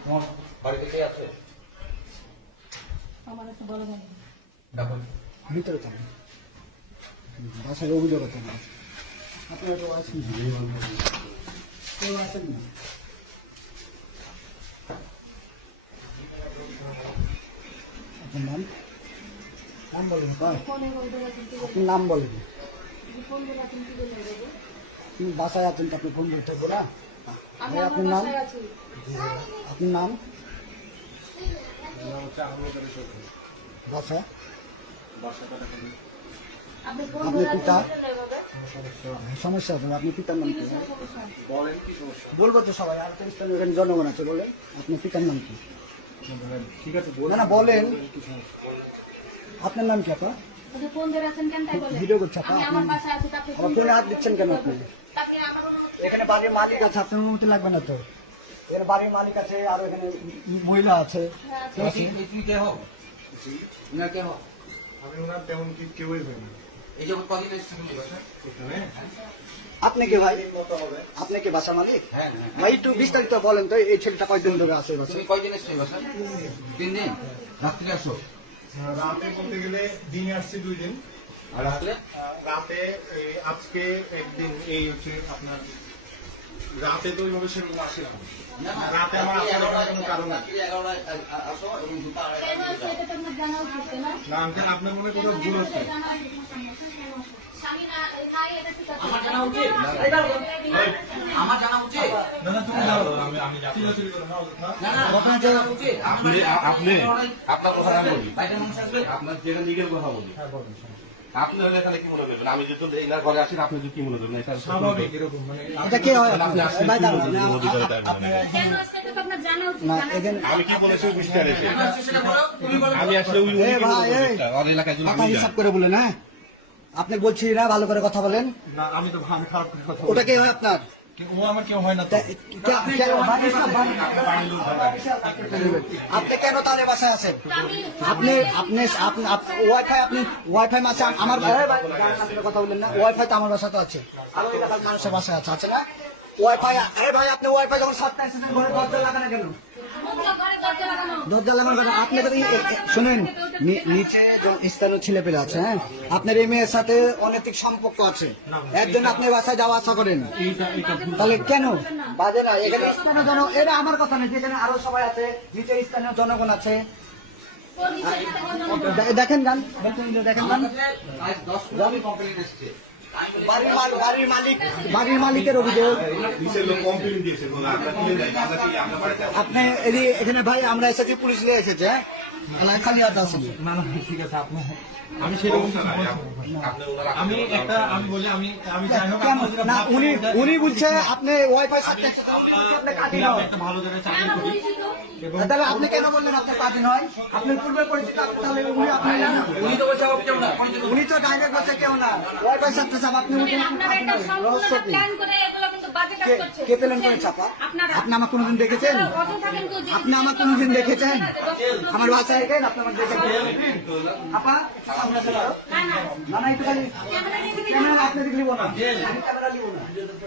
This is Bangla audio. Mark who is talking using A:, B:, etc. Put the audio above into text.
A: তোমার বাড়িতে কে আছে
B: আমার একটু বড় ভাই
A: ডাকো
C: ভিতরে বাসায় অভিযোগ আছে না আপনারা তো আছেন কেউ আছেন না আপনার নাম নাম বলবেন বলবেন বাসায় আছেন তো আপনি ফোন করতে না
B: আমার
C: আপনার নাম? আপনার নাম? বাসা?
B: আপনি
C: আপনি পিতা?
B: বলব এভাবে?
C: সমস্যা আছে আপনি পিতার নাম
B: কি?
C: কি
B: বিষয়ে সমস্যা?
C: বলব তো সবাই আর তো স্থানীয় এখানে জনগণ আছে বলে আপনার পিতার নাম কি?
A: ঠিক আছে
C: না না বলেন। আপনার নাম কি আপা?
B: আপনি ফোন করে আছেন কেন তাই বলেন?
C: ভিডিও করছে আপনি-
B: আপনি ফোন
C: হাত দিচ্ছেন কেন আপনি?
B: আপনি
C: এখানে বাড়ির মালিক আছে আপনার অনুমতি লাগবে না তো? এখানে বাড়ির মালিক আছে আর এখানে মহিলা আছে।
B: হ্যাঁ,
D: আমি ওনার তেমন কি কেউই
C: আপনি কে ভাই? আপনি কে বাসা মালিক?
A: হ্যাঁ হ্যাঁ
C: ভাই একটু বিস্তারিত বলেন তো এই ছেলেটা কয়দিন ধরে আছে
A: তুমি কয়দিন তিন দিন রাত্রে আসো।
D: রাতে বলতে গেলে দিনে আসছি দুই দিন।
A: আর
D: রাতে এই আজকে একদিন এই হচ্ছে আপনার রাতে তো ওইভাবে সেরকম আসে না রাতে আমার আসার কোনো কারণ
B: না?
D: না আঙ্কেল আপনার মনে কোথাও ভুল হচ্ছে।
A: আমার জানা উচিত আমার জানা উচিত আপনার
E: আপনি আপনি আপনার কথা আমি বলি আপনার যেটা নিজের কথা বলি
D: হ্যাঁ
E: আপনি হলে এখানে কি মনে করবেন? আমি এনার ঘরে আপনি যদি কি মনে করবেন? এটা
D: স্বাভাবিক এরকম মানে
C: এটা কে হয়?
E: আপনি মানে। আমি কি বলেছি বুঝতে পেরেছি আমি আসলে ওই এলাকায়
C: হিসাব করে বলেন হ্যাঁ? আপনি বলছি না ভালো করে কথা বলেন।
D: না আমি তো আমি খারাপ করে কথা
C: ওটা কে হয় আপনার।
D: ও আমার কেউ হয় না তো।
C: কে- কে- কে- ভাই, এসব ভাই। আপনি কেন তাহলে বাসায় আছেন? আপনি আপনি আপনি ওয়াইফাই আপনি ওয়াইফাই মাসে আমার কথা বললেন না। ওয়াইফাই তো আমার বাসাতে আছে। আরও এলাকার মানুষের বাসায় আছে আছে না? ওয়াইফাই আরে ভাই আপনি ওয়াইফাই যখন সাতটা এসেছেন ঘরে দরজা লাগানো কেন?
B: দরজা লাগানো।
C: দরজা লাগানো কেন আপনি তো শুনেন নিচে স্থানীয় ছেলে পেলে আছে হ্যাঁ? আপনার এই মেয়ের সাথে অনৈতিক সম্পর্ক আছে। একজন আপনি বাসায় যাওয়া আসা করেন। তাহলে কেন? বাজে না, এখানে স্থানীয় জন, এটা আমার কথা নেই যেখানে আরও সবাই আছে, নিচে স্থানীয় জনগণ আছে। দেখেন গান দেখেন গান। বাড়ির মালিক, বাড়ির মালিকের অভিযোগ। আপনি এখানে ভাই, আমরা এসেছি, পুলিশ নিয়ে এসেছে হ্যাঁ? খালি হাতে আসেনি
D: না না ঠিক আছে আপনি আমি সেরকম।
E: আপনি
D: আমি একটা আমি বলি আমি আমি যাই হোক
C: কেন
D: আপনার
C: না উনি উনি বলছে আপনি ওয়াইফাই আপনি কাটি
D: আমি একটা ভালো জায়গায় চাকরি করি
C: তাহলে আপনি কেন বললেন আপনার কাটি নয়? আপনি পূর্বে পরিচিত তাহলে উনি আপনি
A: উনি তো বলছে কেউ না
C: উনি তো ডাইরেক্ট বলছে কেউ না। ওয়াইফাই সাথে আপনি উনি
B: শুনেন, আপনারা সম্পূর্ণ প্ল্যান করে
C: কে- পেলেন করে চাপা? আপনি আমার কোনোদিন দেখেছেন? আপনি আমার কোনোদিন দেখেছেন? আমার বাসায় গেন আপনি আমার দেখেছেন? আপা একটু সামনে আসেন। আরও।
B: না, না,
C: না না একটু খালি ক্যামেরা আপনি দেখলিব না। আমি ক্যামেরা নিব না।